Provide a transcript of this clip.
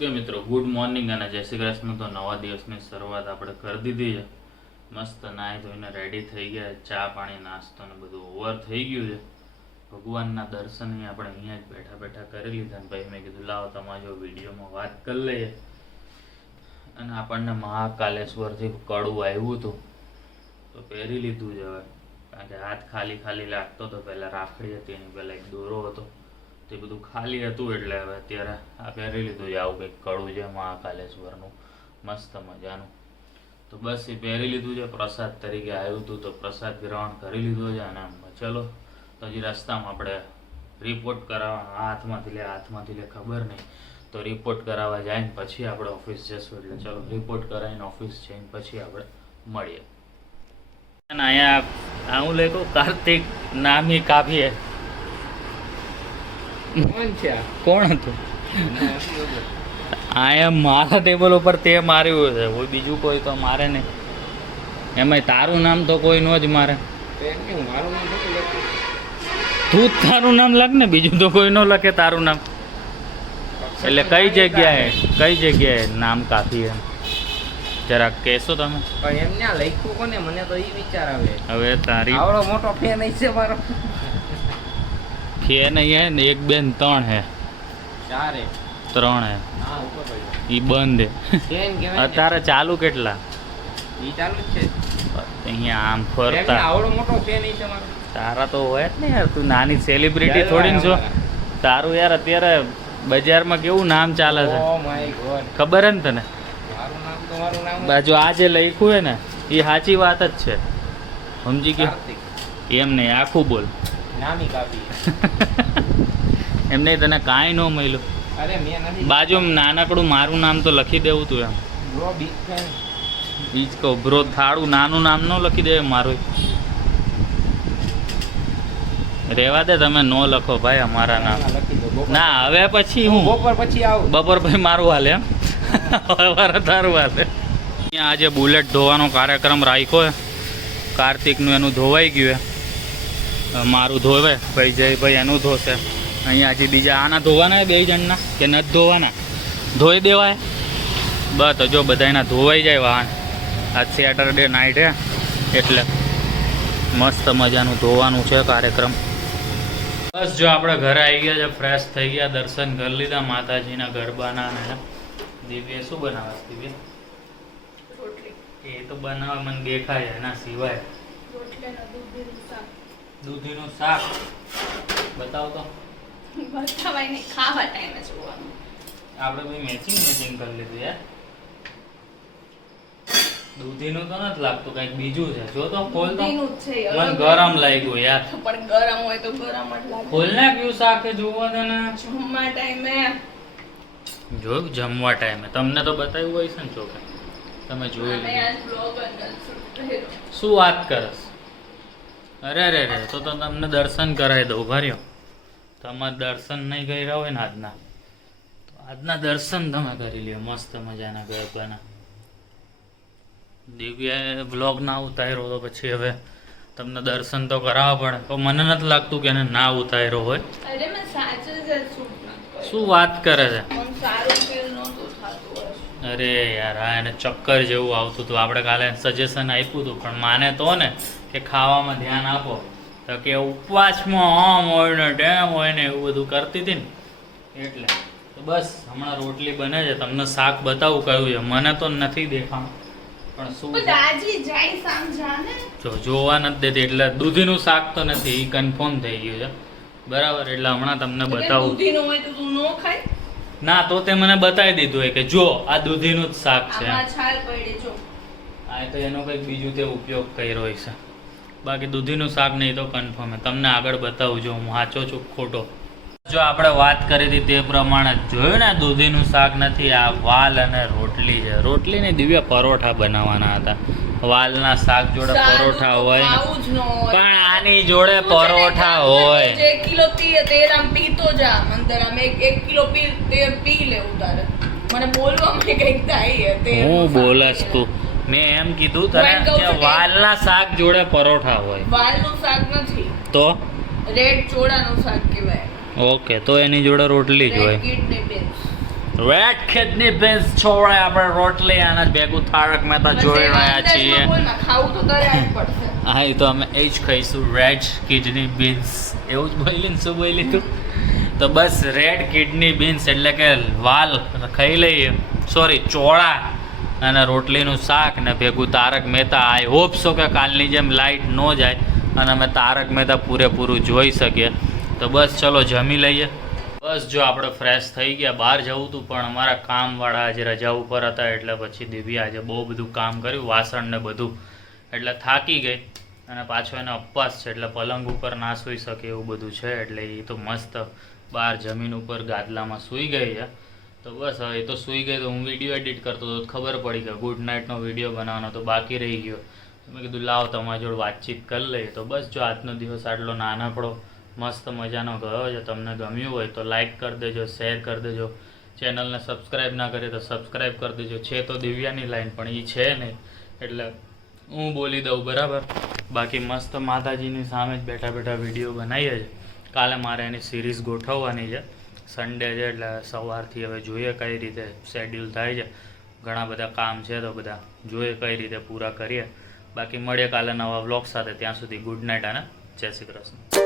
કે મિત્રો good morning અને જય શ્રી કૃષ્ણ। તો નવા દિવસની શરૂઆત આપણે કરી દીધી છે। મસ્ત નાહી ધોઈને રેડી થઈ ગયા, ચા પાણી નાસ્તો ને બધું ઓવર થઈ ગયું છે। ભગવાનના દર્શન આપણે અહીંયા જ બેઠા બેઠા કરી લીધા ને ભાઈ મેં કીધું લાવો તમારા જો વિડીયોમાં વાત કરી લઈએ। અને આપણને મહાકાલેશ્વરથી કડું આવ્યું હતું તો પહેરી લીધું છે હવે, કારણ કે હાથ ખાલી ખાલી લાગતો હતો। પહેલાં રાખડી હતી એની પહેલાં એક દોરો હતો તે બધું ખાલી હતું, એટલે હવે અત્યારે આ પહેરી લીધું છે। આવું કંઈક કડું છે મહાકાલેશ્વરનું મસ્ત મજાનું, તો બસ એ પહેરી લીધું છે। પ્રસાદ તરીકે આવ્યું હતું તો પ્રસાદ ગ્રહણ કરી લીધો છે। અને ચલો તો હજી રસ્તામાં આપણે રિપોર્ટ કરાવવા હાથમાંથી લે ખબર નહીં, તો રિપોર્ટ કરાવવા જાય ને પછી આપણે ઓફિસ જશું। એટલે ચલો રિપોર્ટ કરાવીને ઓફિસ જઈને પછી આપણે મળીએ। અહીંયા હું લખું કાર્તિક નામી કાફી હે। કોણ હતું આયા મારા ટેબલ ઉપર તે માર્યું છે, કોઈ બીજું કોઈ તો મારે નહીં। એમાં તારું નામ તો કોઈ નો જ મારે, તું જ તારું નામ લખ ને, બીજું તો કોઈ નો લખે તારું નામ। એટલે કઈ જગ્યાએ નામ કાફી હે જરાક કહેશો તમે? એમને લખ્યું કોને, મને તો એ વિચાર આવે। હવે તારી આવડો મોટો ફેન છે મારો। ફેન અહીંયા હે ને 1 2 ને 3 હે, 4 હે 3 હે, હા ઉપર પડ્યો ઈ બંધ હે। ફેન કેવાય અત્યારે ચાલુ કેટલા? ઈ ચાલુ જ છે અહીંયા આમ એમને ફરતા આવડો મોટો ફેન છે મારો। તારા તો હોય જ ને યાર, તું નાની સેલિબ્રિટી થોડી ને છો। તારું યાર અત્યારે બજારમાં કેવું નામ ચાલે છે ઓ માય ગોડ, ખબર હે ને તને? મારું નામ તો મારું નામ બાજુ આ જે લખ્યું હે ને એ સાચી વાત જ છે, સમજી ગયો? કાર્તિક એમ નહીં, આખું બોલ। નામી કાપી। એમ નહીં, તને કાંઈ ન મળ્યું? અરે મેં નથી બાજુ નાનકડું મારું નામ તો લખી દેવું તું એમ। બ્રો બિગ ફેન બીજ કહો બ્રો, થાળું નાનું નામ ન લખી દે મારું। રેવા દે, તમે નો લખો ભાઈ અમારા નામ। લખી દો બપોર ના હવે પછી હું બપોર પછી આવું। બપોર પછી મારું હાલે એમ, સવારે તારું હાલે। અહીંયા આજે બુલેટ ધોવાનો કાર્યક્રમ રાખ્યો છે। કાર્તિકનું એનું ધોવાઈ ગયું છે, મારું ધોવે ભાઈ જયભાઈ એનું ધોશે। અહીંયા હજી બીજા આના ધોવાના 2 જણના કે નથી ધોવાના? ધોઈ દેવાય બસ, તો જો બધાના ધોવાઈ જાય વાહન। આજ સેટરડે નાઇટ હે એટલે મસ્ત મજાનું ધોવાનું છે કાર્યક્રમ। બસ જો આપણે ઘરે આવી ગયા છે, ફ્રેશ થઈ ગયા, દર્શન કરી લીધા માતાજીના ગરબાના। અને દિવ્ય શું બનાવે છે? દિવ્ય રોટલી એ તો બનાવે મને દેખાય, એના સિવાય રોટલીનું દૂધીનું શાક દૂધીનું શાક બતાવ તો। બતાવાય નહીં, ખાવા ટાઈમે જોવાનું। આપણે ભાઈ મેચિંગ કરી લીધું યાર। દૂધીનું તો નથી લાગતું, કંઈક બીજું છે। જો તો ખોલ તો, દૂધીનું જ છે, મને અલગ ગરમ લાગ્યું યાર। પણ ગરમ હોય તો ગરમ જ લાગે। ખોલ ને કયું શાક છે જોવો તો ને। જમવા ટાઈમે જોયું જમવા ટાઈમે તમને તો બતાવ્યું હોય છે ને ચોકે, તમે જોઈ અમે લીધું। આજ બ્લોગ અંદર શૂટ કર્યો। શું વાત કરસ? અરે રે રે, તો તમને દર્શન કરાવી દઉં ભર્યો। તમારે દર્શન નહીં કર્યા હોય ને આજના, તો આજના દર્શન તમે કરી લ્યો મસ્ત મજાના ગરબાના। દિવ્યાએ વ્લોગ ના ઉતાર્યો તો પછી હવે તમને દર્શન તો કરાવવા પડે, તો મને નથી લાગતું કે એને ના ઉતાર્યો હોય। અરે મેં સાચે જ શૂટ ન કર્યો। શું વાત કરે છે? મને સારું ફીલ નહોતું થતું હશે। અરે યાર આ એને ચક્કર જેવું આવતું હતું। આપણે કાલે સજેશન આપ્યું હતું પણ માને તો ને કે ખાવામાં ધ્યાન આપો, તો કે ઉપવાસમાં આમ હોય ને તેમ હોય ને એવું બધું કરતી હતી ને, એટલે તો બસ હમણાં રોટલી બને છે। તમને શાક બતાવું કયું છે, મને તો નથી દેખાણું પણ શું પણ છે? દાજી જાય સમજાને। જો જોવા નથી દેતી, એટલે દૂધીનું શાક તો નથી, એ કન્ફર્મ થઈ ગયું છે બરાબર। એટલે હમણાં તમને બતાવું। દૂધીનું હોય તો તું નો ખાય? ના તો તે મને બતાવી દીધું હોય કે જો આ દૂધીનું જ શાક છે। આમાં છાલ પડી જો। આ તો એનો કંઈક બીજું તે ઉપયોગ કર્યો હોય છે, બાકી દૂધીનું શાક નહીં તો કન્ફર્મ હે। તમને આગળ બતાવું જો હું સાચો છું ખોટો। જો આપણે વાત કરી હતી તે પ્રમાણે જોયું ને, દૂધીનું શાક નથી, આ વાલ અને રોટલી છે। રોટલી ને દિવ્ય પરોઠા બનાવવાના હતા। વાલના શાક જોડે પરોઠા હોય ને, આવું જ ન હોય। પણ આની જોડે પરોઠા હોય। 1 કિલો તેલ આમ પીતો જા અંદર, આમ 1 કિલો તેલ પી લેવું તારે। મને બોલવામાં કંઈક થાય તે હું બોલસ તું? મેં એમ કીધું તને કે વાલના શાક જોડે પરોઠા હોય। વાલનું શાક નથી, તો રેડ ચોળાનું શાક કહેવાય। ઓકે, તો એની જોડે રોટલી જ હોય। Red kidney beans. Red kidney beans છોડે આપણે રોટલી અને ભેગું તારક મહેતા જોઈ રહ્યા છીએ. ખાવું તો તરે જ પડશે. હા એ તો અમે એ જ ખાઈશું, રેડ કિડની બીન્સ. એવું જ બોલી ને? શું બોલી તું? તો બસ રેડ કિડની બીન્સ એટલે કે વાલ ખાઈ લઈએ, સોરી ચોળા અને રોટલીનું શાક ને ભેગું Tarak Mehta. I hope so કે કાલની જેમ લાઇટ ન જાય અને અમે તારક મહેતા પૂરેપૂરું જોઈ શકીએ. તો બસ ચલો જમી લઈએ. બસ જો આપણે ફ્રેશ થઈ ગયા. બહાર જવું હતું પણ અમારા કામવાળા આજે રજા ઉપર હતા એટલે પછી દિવ્યા આજે બહુ બધું કામ કર્યું, વાસણ ને બધું, એટલે થાકી ગઈ. અને પાછો એને ઉપવાસ છે એટલે પલંગ ઉપર ના સૂઈ શકે એવું બધું છે, એટલે એ તો મસ્ત બહાર જમીન ઉપર ગાદલામાં સૂઈ ગઈ છે. તો બસ હવે એ તો સૂઈ ગઈ તો હું વિડીયો એડિટ કરતો હતો, ખબર પડી કે ગુડ નાઇટનો વિડીયો બનાવવાનો તો બાકી રહી ગયો. મેં કીધું લાવ તમારી જોડે વાતચીત કરી લઈએ. તો બસ જો આજનો દિવસ આટલો નાનકડો મસ્ત મજાનો ગયો છે. તમને ગમ્યું હોય તો લાઈક કરી દેજો, શેર કરી દેજો. ચેનલને સબસ્ક્રાઈબ ના કરીએ તો સબસ્ક્રાઈબ કરી દેજો. છે તો દિવ્યાની લાઈન પણ એ છે નહીં એટલે હું બોલી દઉં, બરાબર. બાકી મસ્ત માતાજીની સામે જ બેઠા બેઠા વિડીયો બનાવીએ છીએ. કાલે મારે એની સિરીઝ ગોઠવવાની છે, સન્ડે છે એટલે સવારથી હવે જોઈએ કઈ રીતે શેડ્યુલ થાય છે. ઘણા બધા કામ છે તો બધા જોઈએ કઈ રીતે પૂરા કરીએ. બાકી મળીએ કાલે નવા વ્લોગ સાથે. ત્યાં સુધી ગુડ નાઇટ અને જય શ્રી કૃષ્ણ.